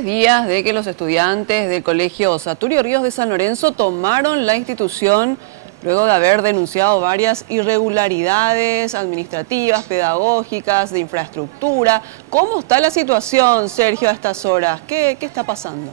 Días de que los estudiantes del Colegio Saturio Ríos de San Lorenzo tomaron la institución luego de haber denunciado varias irregularidades administrativas, pedagógicas, de infraestructura. ¿Cómo está la situación, Sergio, a estas horas? ¿Qué está pasando?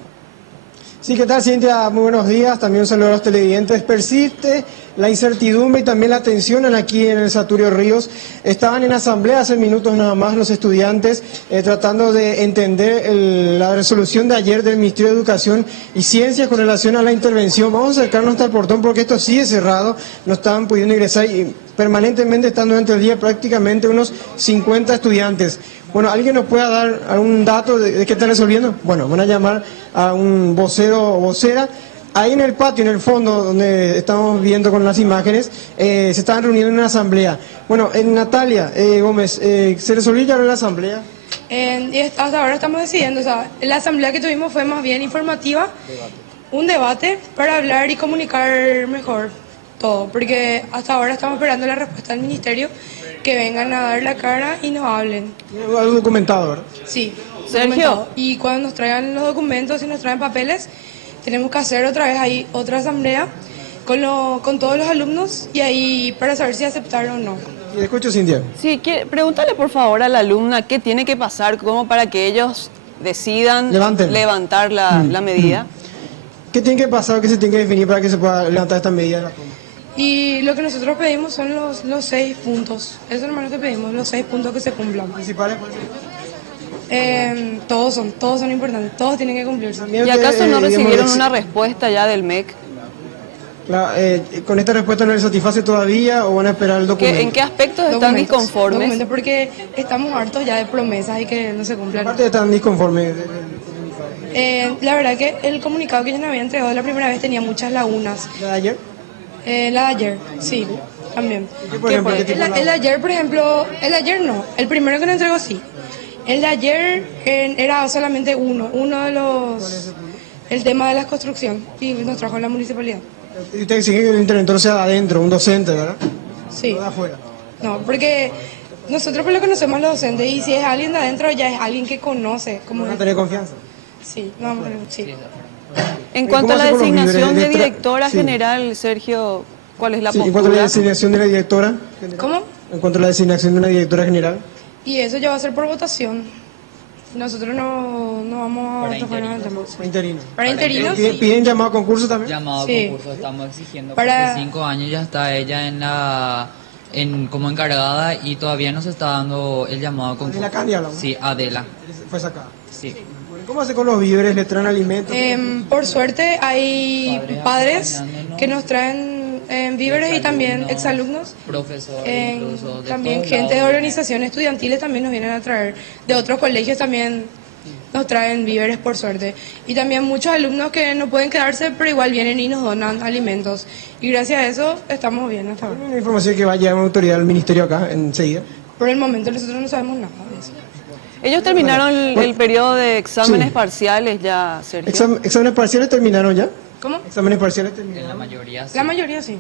Sí, ¿qué tal, Cintia? Muy buenos días. También un saludo a los televidentes. Persiste la incertidumbre y también la tensión aquí en el Saturio Ríos. Estaban en asamblea hace minutos nada más los estudiantes tratando de entender la resolución de ayer del Ministerio de Educación y Ciencias con relación a la intervención. Vamos a acercarnos hasta el portón porque esto sigue cerrado. No estaban pudiendo ingresar y permanentemente están durante el día prácticamente unos 50 estudiantes. Bueno, ¿alguien nos puede dar algún dato de qué están resolviendo? Bueno, van a llamar a un vocero o vocera. Ahí en el patio, en el fondo, donde estamos viendo con las imágenes, se estaban reuniendo en una asamblea. Bueno, Natalia Gómez, ¿se resolvió ya en la asamblea? Y hasta ahora estamos decidiendo, o sea, la asamblea que tuvimos fue más bien informativa, un debate para hablar y comunicar mejor todo, porque hasta ahora estamos esperando la respuesta del ministerio, que vengan a dar la cara y nos hablen. Algo documentado, ¿verdad? Sí, Sergio. documentado. Y cuando nos traigan los documentos y nos traen papeles, tenemos que hacer otra vez ahí otra asamblea con todos los alumnos y ahí para saber si aceptaron o no. Y escucho, Cintia. Sí, pregúntale por favor a la alumna qué tiene que pasar como para que ellos decidan levantar la medida. ¿Qué tiene que pasar o qué se tiene que definir para que se pueda levantar esta medida de la toma? Y lo que nosotros pedimos son los 6 puntos. Eso es lo que pedimos, los 6 puntos que se cumplan. ¿Principales? Todos son importantes, todos tienen que cumplirse. ¿Y acaso no recibieron una respuesta ya del MEC? Claro, ¿con esta respuesta no les satisface todavía o van a esperar el documento? ¿En qué aspectos están disconformes? Documentos, porque estamos hartos ya de promesas y que no se cumplan. ¿Aparte están disconformes? La verdad que el comunicado que yo me había entregado la primera vez tenía muchas lagunas. ¿La de ayer? La de ayer, sí, también. El de ayer, por ejemplo, el de ayer no, el primero que nos entregó sí. El de ayer era solamente uno de los... El tema de la construcción, y nos trajo la municipalidad. Y usted exige que el interventor sea de adentro, un docente, ¿verdad? Sí. No de afuera. No, porque nosotros por lo conocemos a los docentes, y si es alguien de adentro ya es alguien que conoce. ¿Van a tener confianza? Sí, no vamos a tener, sí. En cuanto a la designación de directora general, Sergio, ¿cuál es la postura? En cuanto a la designación de la directora general. ¿Cómo? En cuanto a la designación de una directora general. Y eso ya va a ser por votación. Nosotros no vamos a tocar nada del tema. Para interinos. Para interinos. ¿Piden llamado a concurso también? Llamado a Sí. concurso, estamos exigiendo. Para- Hace 5 años ya está ella como encargada y todavía no se está dando el llamado a concurso. ¿Adela Candia hablamos? Sí, Adela. Fue sacada. Sí. Bueno, ¿cómo hace con los víveres? ¿Le traen alimentos? Por suerte hay padres que nos traen víveres y también exalumnos. Profesores, incluso. También todos gente de lados. organizaciones estudiantiles también nos vienen a traer. De otros colegios también nos traen víveres, por suerte. Y también muchos alumnos que no pueden quedarse, pero igual vienen y nos donan alimentos. Y gracias a eso estamos bien hasta ahora. Una información que va a llegar una autoridad del ministerio acá enseguida. Por el momento nosotros no sabemos nada de eso. Ellos terminaron el periodo de exámenes Sí. parciales ya, Sergio. ¿Exámenes parciales terminaron ya? ¿Cómo? ¿Exámenes parciales En terminaron? la mayoría sí. La mayoría sí.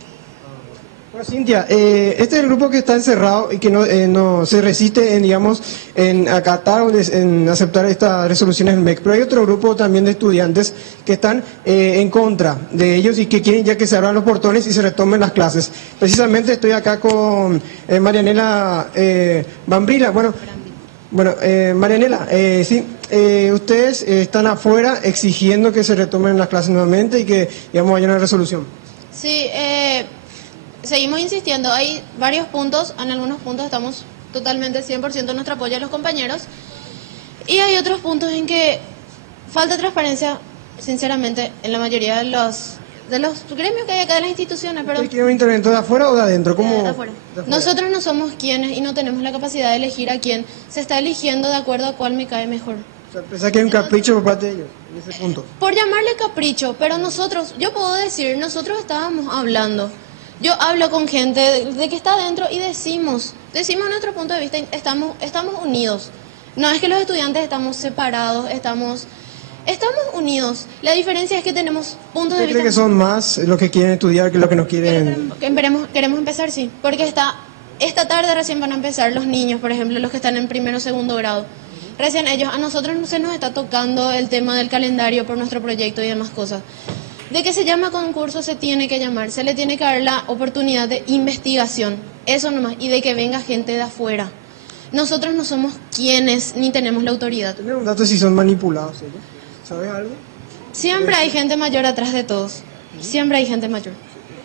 Bueno, Cintia, este es el grupo que está encerrado y que no se resiste en acatar o en aceptar estas resoluciones del MEC. Pero hay otro grupo también de estudiantes que están en contra de ellos y que quieren ya que se abran los portones y se retomen las clases. Precisamente estoy acá con Marianela Bambrila. Bueno, Marianela, sí, ustedes están afuera exigiendo que se retomen las clases nuevamente y que, digamos, haya una resolución. Sí, seguimos insistiendo. Hay varios puntos, en algunos puntos estamos totalmente 100% en nuestro apoyo a los compañeros. Y hay otros puntos en que falta transparencia, sinceramente, en la mayoría de los gremios que hay acá de las instituciones. Pero ¿Usted quiere un interventor de afuera o de adentro? ¿Cómo? de afuera. De afuera. Nosotros no somos quienes y no tenemos la capacidad de elegir a quién. Se está eligiendo de acuerdo a cuál me cae mejor. O sea, pensás que hay un capricho por parte de ellos en ese punto. Por llamarle capricho, pero nosotros, yo puedo decir, nosotros estábamos hablando. Yo hablo con gente de que está adentro y decimos nuestro punto de vista, estamos unidos. No es que los estudiantes estamos separados, estamos unidos. La diferencia es que tenemos puntos de ¿Usted cree vista. que son más los que quieren estudiar que los que no quieren? Queremos empezar, sí, porque esta tarde recién van a empezar los niños, por ejemplo, los que están en primero o segundo grado. Recién ellos, a nosotros no se nos está tocando el tema del calendario por nuestro proyecto y demás cosas. De que se llama concurso se tiene que llamar, se le tiene que dar la oportunidad de investigación, eso nomás, y de que venga gente de afuera. Nosotros no somos quienes ni tenemos la autoridad. ¿Tienes un dato si son manipulados ellos? ¿Sabes algo? Siempre hay gente mayor atrás de todos, siempre hay gente mayor.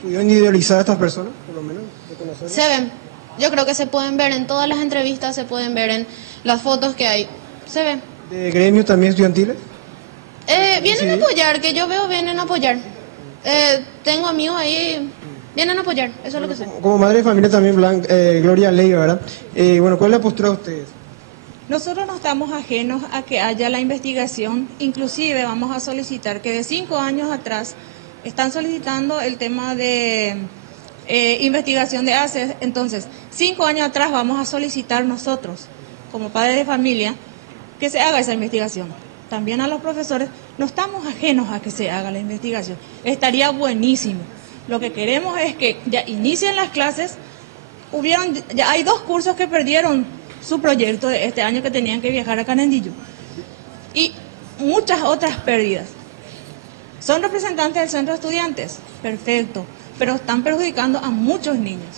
¿Pudieron individualizar a estas personas, por lo menos, de conocerlas? Se ven, yo creo que se pueden ver en todas las entrevistas, se pueden ver en las fotos que hay, se ven. ¿De gremios también estudiantiles? Vienen a apoyar, que yo veo vienen a apoyar. Tengo amigos ahí, vienen a apoyar, eso es lo que sé. Como madre de familia también, Gloria Leiva, ¿verdad? Bueno, ¿cuál es la postura de ustedes? Nosotros no estamos ajenos a que haya la investigación, inclusive vamos a solicitar que de 5 años atrás están solicitando el tema de investigación de ACES, entonces 5 años atrás vamos a solicitar nosotros, como padres de familia, que se haga esa investigación. También a los profesores, no estamos ajenos a que se haga la investigación, estaría buenísimo. Lo que queremos es que ya inicien las clases, ya hay 2 cursos que perdieron su proyecto de este año que tenían que viajar a Canendillo y muchas otras pérdidas. Son representantes del centro de estudiantes, perfecto, pero están perjudicando a muchos niños.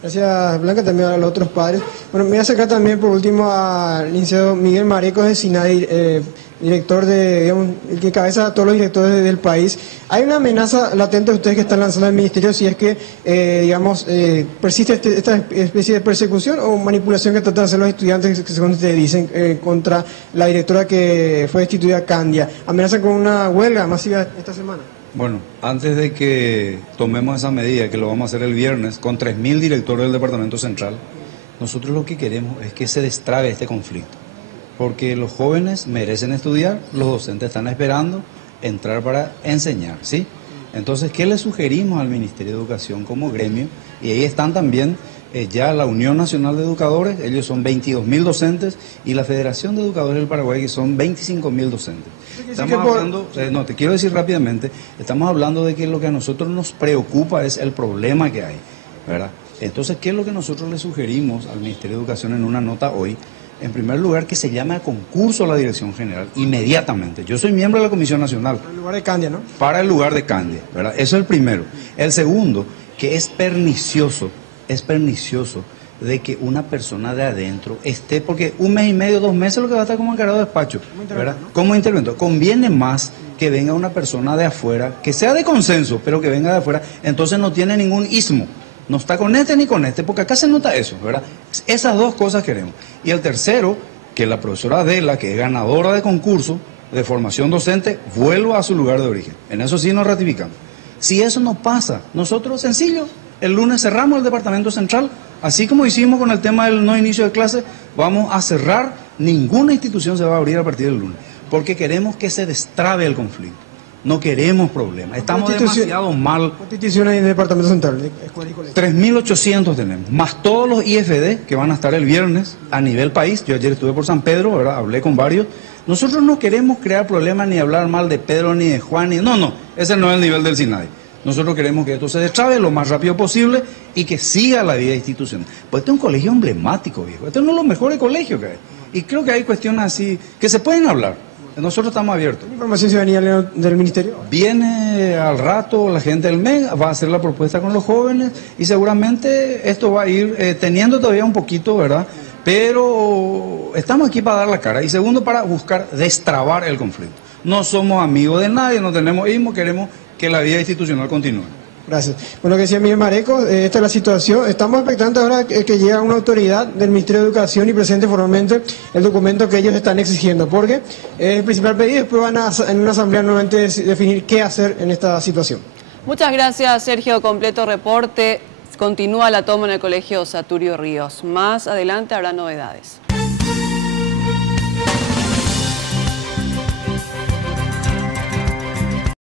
Gracias, Blanca, también a los otros padres. Bueno, me voy a acercar también por último al licenciado Miguel Marecos de SINADI, director digamos, el que cabeza a todos los directores del país. ¿Hay una amenaza latente a ustedes que están lanzando al ministerio si es que, persiste esta especie de persecución o manipulación que tratan de hacer los estudiantes, que según ustedes dicen, contra la directora que fue destituida, Candia? ¿Amenazan con una huelga masiva esta semana? Bueno, antes de que tomemos esa medida, que lo vamos a hacer el viernes, con 3.000 directores del Departamento Central, nosotros lo que queremos es que se destrabe este conflicto. Porque los jóvenes merecen estudiar, los docentes están esperando entrar para enseñar, ¿sí? Entonces, ¿qué le sugerimos al Ministerio de Educación como gremio? Y ahí están también ya la Unión Nacional de Educadores, ellos son 22.000 docentes, y la Federación de Educadores del Paraguay, que son 25.000 docentes. Estamos hablando, no, te quiero decir rápidamente, estamos hablando de que lo que a nosotros nos preocupa es el problema que hay, ¿verdad? Entonces, ¿qué es lo que nosotros le sugerimos al Ministerio de Educación en una nota hoy? En primer lugar, que se llame a concurso a la Dirección General inmediatamente. Yo soy miembro de la Comisión Nacional. Para el lugar de Candia, ¿no? Para el lugar de Candia, ¿verdad? Eso es el primero. El segundo, que es pernicioso de que una persona de adentro esté, porque 1 mes y medio, 2 meses lo que va a estar como encargado de despacho, ¿verdad? Como interventor. Conviene más que venga una persona de afuera, que sea de consenso, pero que venga de afuera, entonces no tiene ningún ismo. No está con este ni con este, porque acá se nota eso, ¿verdad? Esas 2 cosas queremos. Y el tercero, que la profesora Adela, que es ganadora de concurso de formación docente, vuelva a su lugar de origen. En eso sí nos ratificamos. Si eso no pasa, nosotros, sencillo, el lunes cerramos el Departamento Central, así como hicimos con el tema del no inicio de clase, vamos a cerrar, ninguna institución se va a abrir a partir del lunes, porque queremos que se destrabe el conflicto. No queremos problemas, estamos demasiado mal. ¿Cuántas instituciones hay en el Departamento Central? 3.800 tenemos, más todos los IFD que van a estar el viernes a nivel país. Yo ayer estuve por San Pedro, ¿verdad? Hablé con varios. Nosotros no queremos crear problemas ni hablar mal de Pedro ni de Juan, no, ese no es el nivel del SINADI. Nosotros queremos que esto se destrabe lo más rápido posible y que siga la vida institucional. Pues este es un colegio emblemático, viejo. Este es uno de los mejores colegios que hay. Y creo que hay cuestiones así que se pueden hablar. Nosotros estamos abiertos. ¿Qué información se venía del Ministerio? Viene al rato la gente del MEG, va a hacer la propuesta con los jóvenes y seguramente esto va a ir teniendo todavía un poquito, ¿verdad? Pero estamos aquí para dar la cara y segundo para buscar destrabar el conflicto. No somos amigos de nadie, no tenemos ismo, queremos que la vida institucional continúe. Gracias. Bueno, que decía Miguel Marecos, esta es la situación. Estamos expectantes ahora que llegue una autoridad del Ministerio de Educación y presente formalmente el documento que ellos están exigiendo, porque es el principal pedido, después van a en una asamblea nuevamente definir qué hacer en esta situación. Muchas gracias, Sergio. Completo reporte. Continúa la toma en el Colegio Saturio Ríos. Más adelante habrá novedades.